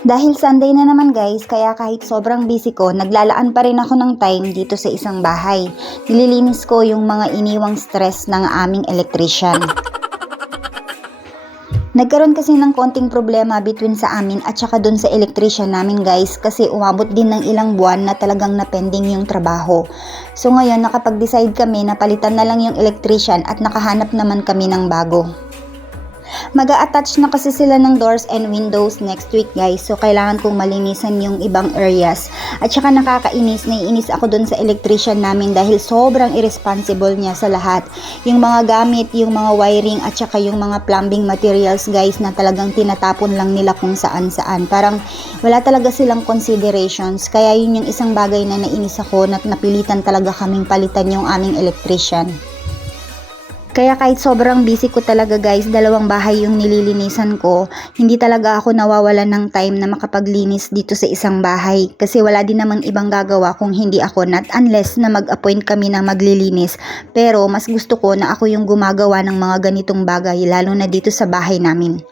Dahil Sunday na naman guys, kaya kahit sobrang busy ko, naglalaan pa rin ako ng time dito sa isang bahay. Nililinis ko yung mga iniwang stress ng aming electrician. Nagkaroon kasi ng konting problema between sa amin at saka dun sa electrician namin guys, kasi umabot din ng ilang buwan na talagang napending yung trabaho. So ngayon nakapag-decide kami na palitan na lang yung electrician at nakahanap naman kami ng bago. Mag-a-attach na kasi sila ng doors and windows next week guys, so kailangan kong malinisan yung ibang areas. At saka naiinis ako dun sa electrician namin dahil sobrang irresponsible niya sa lahat. Yung mga gamit, yung mga wiring at saka yung mga plumbing materials guys na talagang tinatapon lang nila kung saan saan. Parang wala talaga silang considerations, kaya yun yung isang bagay na nainis ako na napilitan talaga kaming palitan yung aming electrician. Kaya kahit sobrang busy ko talaga guys, dalawang bahay yung nililinisan ko, hindi talaga ako nawawalan ng time na makapaglinis dito sa isang bahay. Kasi wala din namang ibang gagawa kung hindi ako, not unless na mag-appoint kami na maglilinis. Pero mas gusto ko na ako yung gumagawa ng mga ganitong bagay, lalo na dito sa bahay namin.